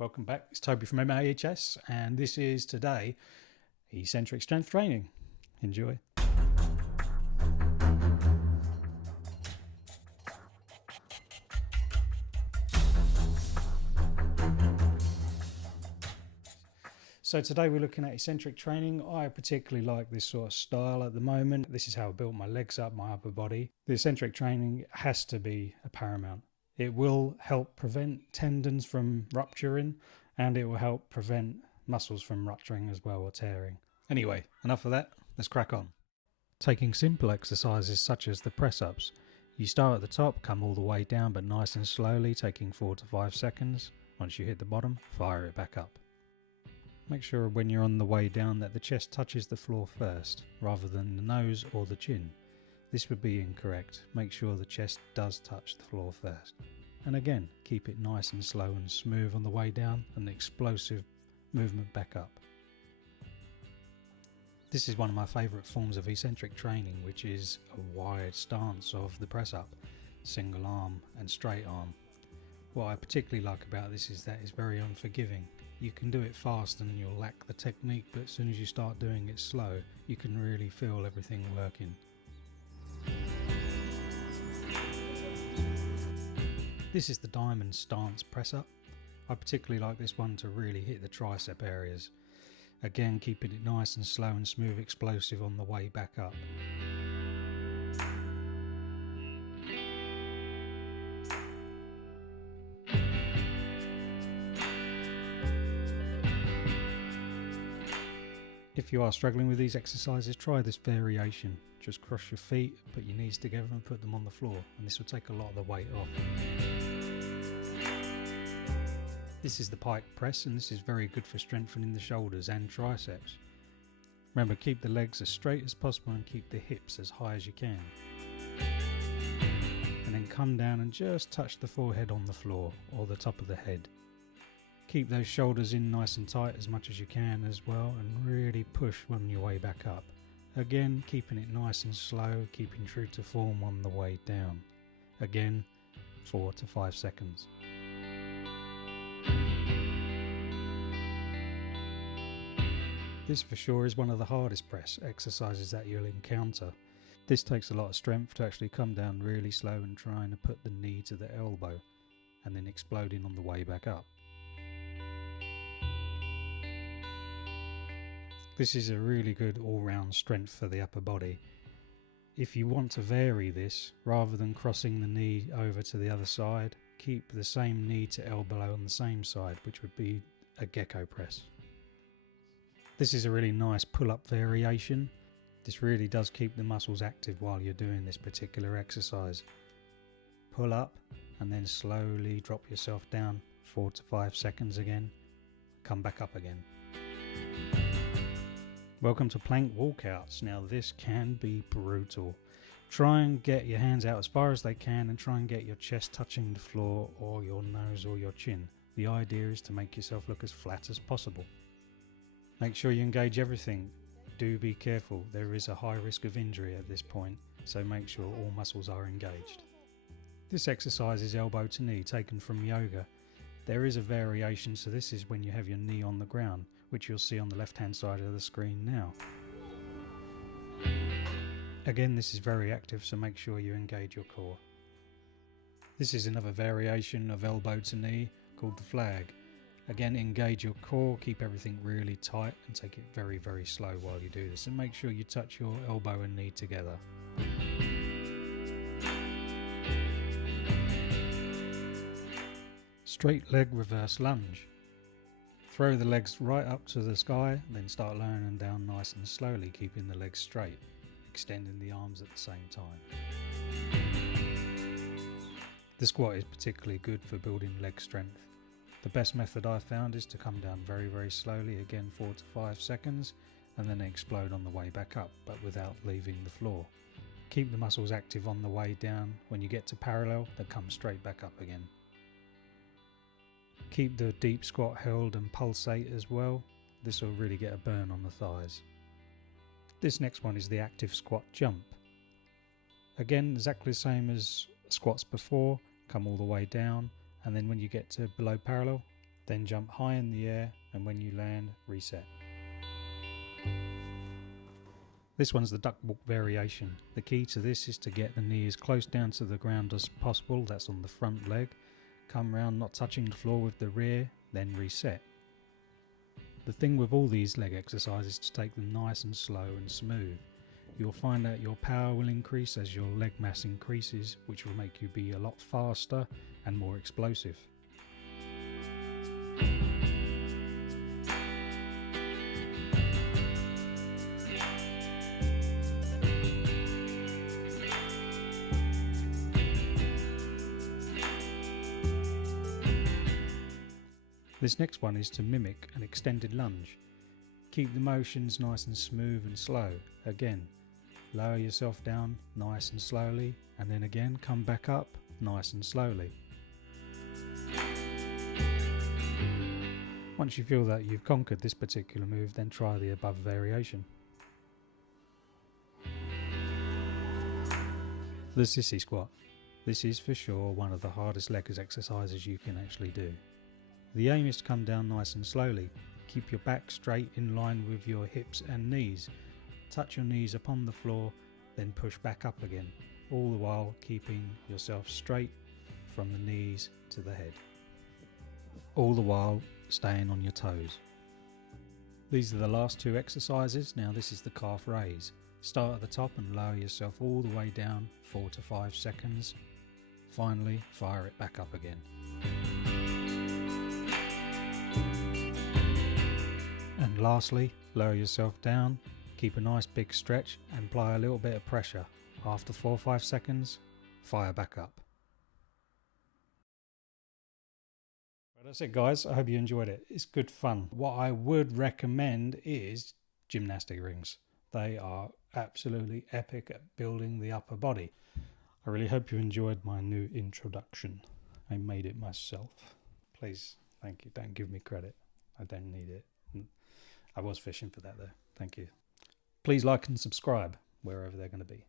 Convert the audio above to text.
Welcome back. It's Toby from MAHS, and this is today Eccentric Strength Training. Enjoy. So today we're looking at eccentric training. I particularly like this sort of style at the moment. This is how I built my legs up, my upper body. The eccentric training has to be a paramount. It will help prevent tendons from rupturing, and it will help prevent muscles from rupturing as well, or tearing. Anyway, enough of that. Let's crack on. Taking simple exercises such as the press-ups. You start at the top, come all the way down, but nice and slowly, taking 4 to 5 seconds. Once you hit the bottom, fire it back up. Make sure when you're on the way down that the chest touches the floor first, rather than the nose or the chin. This would be incorrect. Make sure the chest does touch the floor first. And again, keep it nice and slow and smooth on the way down, and explosive movement back up. This is one of my favourite forms of eccentric training, which is a wide stance of the press up, single arm and straight arm. What I particularly like about this is that it's very unforgiving. You can do it fast and you'll lack the technique, but as soon as you start doing it slow, you can really feel everything working. This is the diamond stance press up. I particularly like this one to really hit the tricep areas. Again, keeping it nice and slow and smooth, explosive on the way back up. If you are struggling with these exercises, try this variation. Just cross your feet, put your knees together and put them on the floor, and this will take a lot of the weight off. This is the pike press, and this is very good for strengthening the shoulders and triceps. Remember, keep the legs as straight as possible and keep the hips as high as you can. And then come down and just touch the forehead on the floor or the top of the head. Keep those shoulders in nice and tight as much as you can as well, and really push on your way back up. Again, keeping it nice and slow, keeping true to form on the way down. Again, 4 to 5 seconds. This for sure is one of the hardest press exercises that you'll encounter. This takes a lot of strength to actually come down really slow and trying to put the knee to the elbow, and then exploding on the way back up. This is a really good all-round strength for the upper body. If you want to vary this, rather than crossing the knee over to the other side, keep the same knee to elbow on the same side, which would be a gecko press. This is a really nice pull-up variation. This really does keep the muscles active while you're doing this particular exercise. Pull up and then slowly drop yourself down, 4 to 5 seconds again. Come back up again. Welcome to plank walkouts. Now this can be brutal. Try and get your hands out as far as they can and try and get your chest touching the floor or your nose or your chin. The idea is to make yourself look as flat as possible. Make sure you engage everything. Do be careful, there is a high risk of injury at this point, so make sure all muscles are engaged. This exercise is elbow to knee, taken from yoga. There is a variation, so this is when you have your knee on the ground, which you'll see on the left hand side of the screen now. Again, this is very active, so make sure you engage your core. This is another variation of elbow to knee called the flag. Again, engage your core, keep everything really tight and take it very, very slow while you do this, and make sure you touch your elbow and knee together. Straight leg reverse lunge. Throw the legs right up to the sky, then start lowering them down nice and slowly, keeping the legs straight, extending the arms at the same time. The squat is particularly good for building leg strength. The best method I've found is to come down very, very slowly, again 4 to 5 seconds, and then explode on the way back up, but without leaving the floor. Keep the muscles active on the way down. When you get to parallel, then come straight back up again. Keep the deep squat held and pulsate as well. This will really get a burn on the thighs. This next one is the active squat jump. Again, exactly the same as squats before. Come all the way down, and then when you get to below parallel, Then jump high in the air, and when you land, reset. This one's the duck walk variation. The key to this is to get the knee as close down to the ground as possible, that's on the front leg. Come round not touching the floor with the rear, then reset. The thing with all these leg exercises is to take them nice and slow and smooth. You'll find that your power will increase as your leg mass increases, which will make you be a lot faster and more explosive. This next one is to mimic an extended lunge. Keep the motions nice and smooth and slow. Again, lower yourself down nice and slowly, and then again come back up nice and slowly. Once you feel that you've conquered this particular move, then try the above variation. The sissy squat. This is for sure one of the hardest leg exercises you can actually do. The aim is to come down nice and slowly. Keep your back straight in line with your hips and knees. Touch your knees upon the floor, then push back up again, all the while keeping yourself straight from the knees to the head. All the while staying on your toes. These are the last two exercises. Now this is the calf raise. Start at the top and lower yourself all the way down 4 to 5 seconds. Finally, fire it back up again. And lastly, lower yourself down, keep a nice big stretch and apply a little bit of pressure. After 4 or 5 seconds, fire back up. Well, that's it guys, I hope you enjoyed it. It's good fun. What I would recommend is gymnastic rings. They are absolutely epic at building the upper body. I really hope you enjoyed my new introduction. I made it myself. Please, thank you, don't give me credit. I don't need it. I was fishing for that though. Thank you. Please like and subscribe wherever they're going to be.